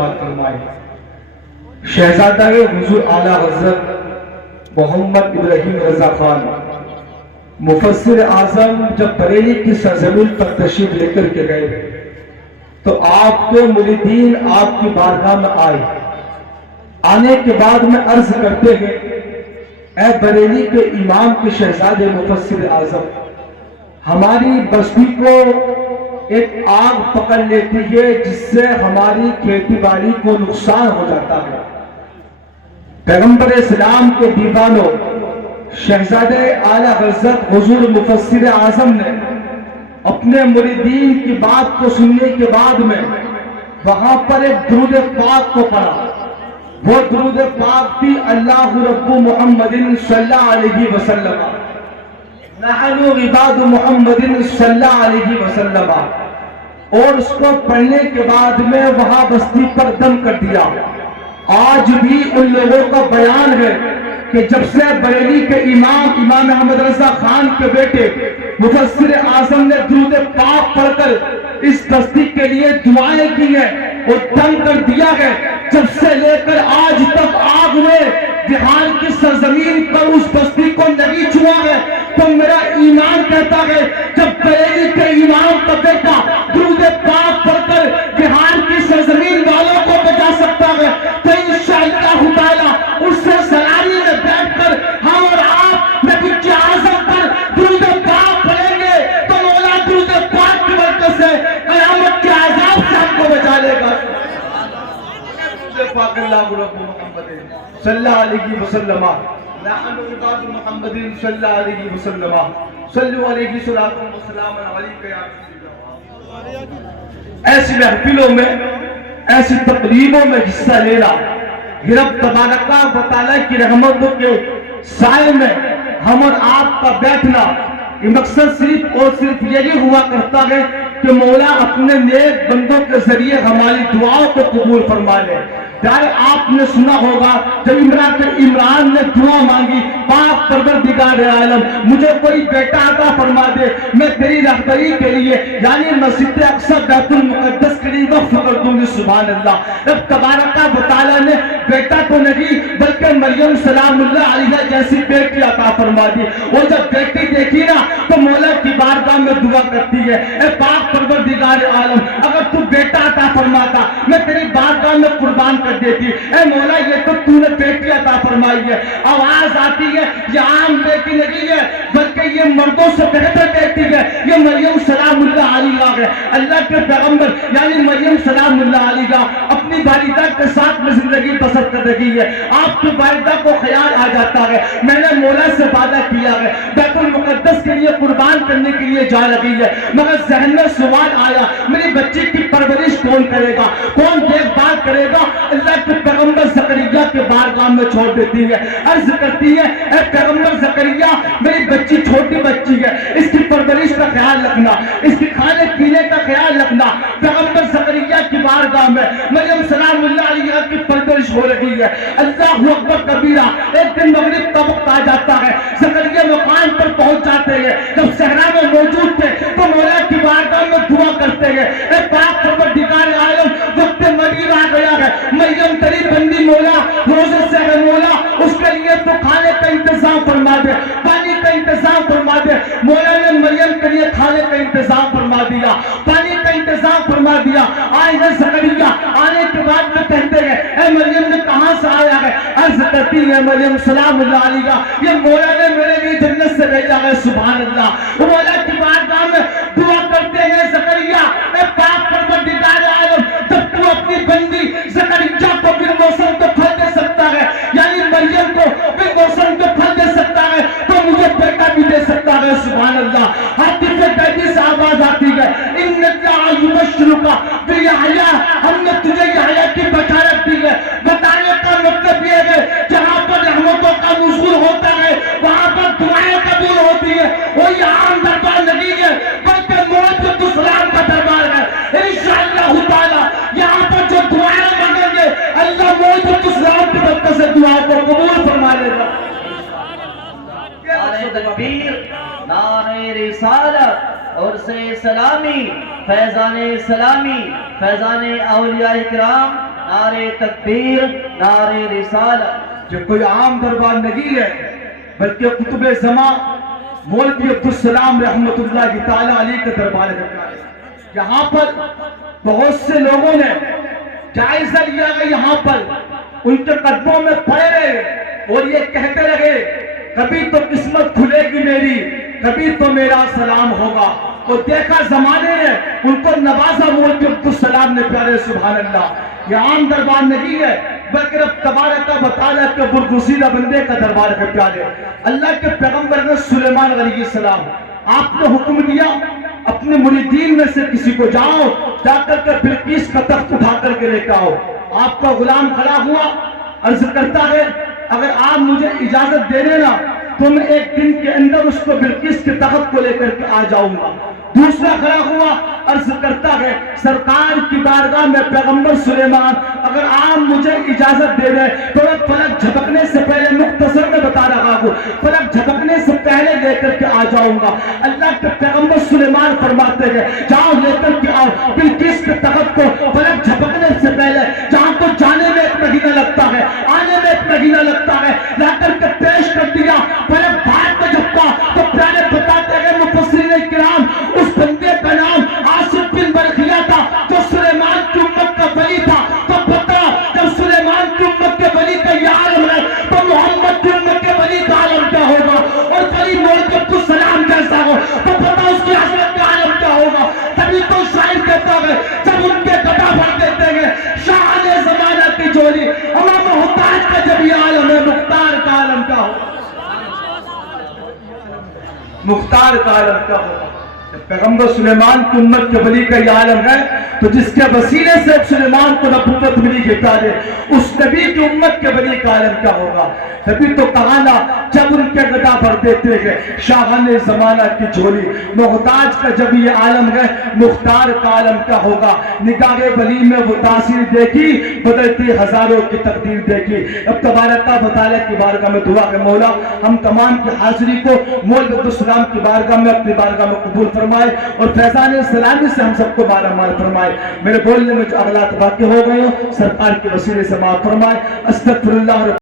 سماعت فرمائے۔ شہزادہ حضور اعلیٰ حضرت محمد ابراہیم رضا خان مفسر اعظم جب بریلی کی سرزمین پر تشریف لے کر کے گئے تو آپ کے مریدین آپ کی بارگاہ میں آئے۔ آنے کے بعد میں عرض کرتے ہیں اے بریلی کے امام کے شہزادے مفسر اعظم، ہماری بستی کو ایک آگ پکڑ لیتی ہے جس سے ہماری کھیتی باڑی کو نقصان ہو جاتا ہے۔ پیغمبر اسلام کے دیوانوں شہزادے اعلیٰ حضرت حضور مفسر اعظم نے اپنے مریدین کی بات کو سننے کے بعد میں وہاں پر ایک درود پاک کو پڑھا۔ وہ درود پاک بھی اللہ رب محمد صلی اللہ علیہ وسلم، نحن عباد محمد صلی اللہ علیہ وسلم، اور اس کو پڑھنے کے بعد میں وہاں بستی پر دم کر دیا۔ آج بھی ان لوگوں کا بیان ہے کہ جب سے بریلی کے امام احمد رضا خان کے بیٹے مفسر اعظم نے درود پاک پڑھ کر اس بستی کے لیے دعائیں کی ہیں اور دم کر دیا ہے، جب سے لے کر آج تک آگ نے بہار کی سرزمین پر اس بستی کو نہیں چھوا ہے، تو میرا ایمان کہتا ہے جب بریلی کے امام کا بیٹا درود پاک پڑھ کر بہار کی سرزمین والوں کو بچا سکتا ہے تو انشاءاللہ تعالیٰ اس سے سلامی میں بیٹھ کر ہم اور آپ نبی کے اعظم پر درود پاک پڑھیں گے تو مولا درود پاک کی برکت سے قیامت کے عذاب سے ہم کو بچا لے گا۔ پاک اللہ رب محمد صلی اللہ علیہ وسلم، نحن عباد محمد صلی اللہ علیہ وسلم، صلو علیہ صلاۃ و سلام علیک یا رسول اللہ۔ ایسی محفلوں میں، ایسی تقریبوں میں حصہ لینا، رب تبارک و تعالیٰ کی رحمتوں کے سائے میں ہم اور آپ کا بیٹھنا، یہ مقصد صرف اور صرف یہی ہوا کرتا ہے کہ مولا اپنے نیک بندوں کے ذریعے ہماری دعاؤں کو قبول فرما لے۔ یار آپ نے سنا ہوگا جب عمران نے دعا مانگی، پاک پروردگار عالم مجھے کوئی بیٹا عطا فرما دے، میں تیری رہبری کے لیے یعنی مسجد اقصی بیت المقدس کے لیے وقف کر دوں گی۔ سبحان اللہ۔ رب تبارک و تعالیٰ نے بیٹا تو نہیں بلکہ مریم سلام اللہ علیہ جیسی بیٹی عطا فرما دی، اور جب بیٹی دیکھی نا تو مولا کی بارگاہ میں دعا کرتی ہے اے پاک پروردگار عالم اگر تو بیٹا عطا فرماتا میں تیری بارگاہ میں قربان کر دیتی، اے مولا یہ تو تو نے بیٹی عطا فرمائی ہے۔ آواز آتی ہے یہ عام بیٹی نہیں ہے بلکہ یہ مردوں سے بہتر بیٹی ہے، یہ مریم سلام اللہ علیہ ہے۔ اللہ کے پیغمبر یعنی مریم سلام اللہ علیہ اپنی والدہ کے ساتھ میں زندگی بسر کر رہی ہے۔ آپ کی والدہ کو خیال آ جاتا ہے میں نے مولا سے وعدہ کیا ہے بیت المقدس کے لیے قربان کرنے کے لیے جا رہی ہے، مگر ذہن میں سوال آیا میری بچی کی پرورش کون کرے گا، کون دیکھ بھال کرے گا؟ اللہ کے پیغمبر زکریا کے بارگاہ میں چھوڑ دیتی ہے، عرض کرتی ہے اے پیغمبر زکریا میری بچی چھوٹی بچی ہے، اس کی پرورش کا خیال رکھنا، اس کی کھانے پینے کا خیال رکھنا۔ پیغمبر زکریا کی بارگاہ میں مریم سلام اللہ علیہ کی پرورش ہو رہی ہے۔ اللہ اکبر کبیرہ، ایک دن مغرب کا وقت آ جاتا ہے، زکریا مقام پر پہنچ جاتے ہیں، جب صحرا میں موجود تھے تو مولا کی بارگاہ میں دعا کرتے ہیں اے پاک پروردگار عالم وقت مغرب آ گیا ہے، مریم تیری بندی مولا روزے سے ہے مولا اس کے لیے تو کھانے کا انتظام فرما دے، پانی کا انتظام فرما دے۔ مولا نے مریم کے لیے کھانے کا انتظام فرما دیا، پانی کا انتظام فرما دیا۔ آئے ہیں زکریا، آنے کے بعد میں کہتے ہیں اے مریم نے کہاں سے آیا ہے؟ عرض کرتی ہے مریم سلام اللہ علیہ یہ مولا نے میرے لیے جنت سے بھیجا ہے۔ سبحان اللہ۔ مولا کی بارگاہ میں دعا کرتے ہیں زکریا اے پاک پروردگار عالم جب تو اپنی بندی زکریا کو بن موسم کو پھل دے سکتا ہے یعنی مریم کو بن موسم کو پھل دے سکتا ہے تو مجھے بیٹا بھی دے سکتا ہے۔ سبحان اللہ۔ ہاتھی سے بیٹی سے آواز آتی ہے ان اللہ یبشرک بیحییٰ ہم نے تجھے یحییٰ کی بشارت دی ہے۔ بتانے کا مطلب یہ ہے جہاں پر رحمتوں کا نزول ہوتا ہے وہاں پر دعائیں قبول ہوتی ہے، وہی عام دربار نہیں ہے بلکہ موجود اسلام کا دربار ہے۔ انشاءاللہ تعالیٰ یہاں پر جو دعائیں مانگیں گے اللہ موجود اسلام کی برکت سے دعاؤں کو قبول فرما لے گا۔ نعرہ تکبیر، نعرہ رسالت اور سے سلامی، فیضان سلامی، فیضان اولیاء کرام، نعرے تکبیر، نعرے رسالت۔ یہ کوئی عام دربار نہیں ہے، بلکہ قطب زمان مولوی عبدالسلام رحمت اللہ تعالی علیہ کا دربار ہے۔ یہاں پر بہت سے لوگوں نے جائزہ لیا ہے، یہاں پر ان کے قدموں میں پڑے رہے اور یہ کہتے رہے کبھی تو قسمت کھلے گی میری، کبھی تو میرا سلام ہوگا۔ اور دیکھا زمانے نے ان کو نوازا مولوی عبدالسلام نے، پیارے سبحان اللہ۔ یہ عام دربار نہیں ہے، بلکہ رب تبارک و تعالیٰ کے برگزیدہ بندے کا دربار ہے۔ پیارے اللہ کے پیغمبر نے سلیمان علیہ السلام، آپ نے حکم دیا اپنے مریدین میں سے کسی کو جاؤ، جا کر کے بلقیس کا تخت اٹھا کر کے لے کے آؤ۔ آپ کا غلام کھڑا ہوا، عرض کرتا ہے اگر آپ مجھے اجازت دے دینا تو میں ایک دن کے اندر اس کو بلقیس کے تخت کو لے کر کے آ جاؤں گا۔ دوسرا کھڑا ہوا، عرض کرتا ہے سرکار کی بارگاہ میں پیغمبر سلیمان اگر آپ مجھے اجازت دے دیں تو میں فلک جھپکنے سے پہلے، مختصر میں بتا رہا ہوں، فلک جھپکنے سے پہلے لے کر کے آ جاؤں گا۔ اللہ کے پیغمبر سلیمان فرماتے ہیں جاؤ لے کر کے آؤ بلقیس کے تخت کو فلک جھپکنے سے پہلے، جہاں کو جانے میں 1 مہینہ لگتا ہے، آنے میں 1 مہینہ لگتا ہے، لا کر کے پیش کر دیا۔ فلک بھاگ میں جھپکا تو پیارے بتاتے ہیں مفسرین کرام اس بندے کا نام آصف بن برخیہ تھا جو سلیمان کی امت کا ولی تھا۔ تو پتہ جب سلیمان کی امت کے ولی کا یہ عالم ہے تو محمد کی امت کے ولی کا عالم کیا ہوگا، اور ولی مولوی عبدالسلام جیسا ہو تو پتہ اس کی حضرت کا عالم کیا ہوگا۔ تبھی تو شاعر کہتا ہے جب ان کے گدا بھر دیتے ہیں شاہان زمانہ کی جولی، امام محتاج کا جب یہ عالم ہے مختار کا عالم کیا ہوگا، مختار کا عالم کیا ہوگا۔ پیغمبر سلیمان کی امت کے ولی کا یہ عالم ہے تو جس کے وسیلے سے سلیمان کو نبوت ملی ہے، پیارے اس نبی کی امت کے ولی کا عالم کیا ہوگا۔ تبھی تو کہا نا جب ان کے گدا بھر دیتے ہیں شاہان زمانہ کی جھولی، محتاج کا جب یہ عالم ہے مختار کا عالم کیا ہوگا۔ نگاہ ولی میں وہ تاثیر دیکھی، بدلتی ہزاروں کی تقدیر دیکھی۔ اب تبارک و تعالیٰ کی بارگاہ میں دعا ہے مولا ہم تمام کی حاضری کو مولوی عبدالسلام کی بارگاہ میں اپنی بارگاہ میں قبول فرمائے اور فیضان سلامی سے ہم سب کو مالا مال فرمائے۔ میرے بولنے میں جو اغلاط باقی ہو گئے ہو سرکار کے وسیلے سے معاف فرمائے۔ استغفر اللہ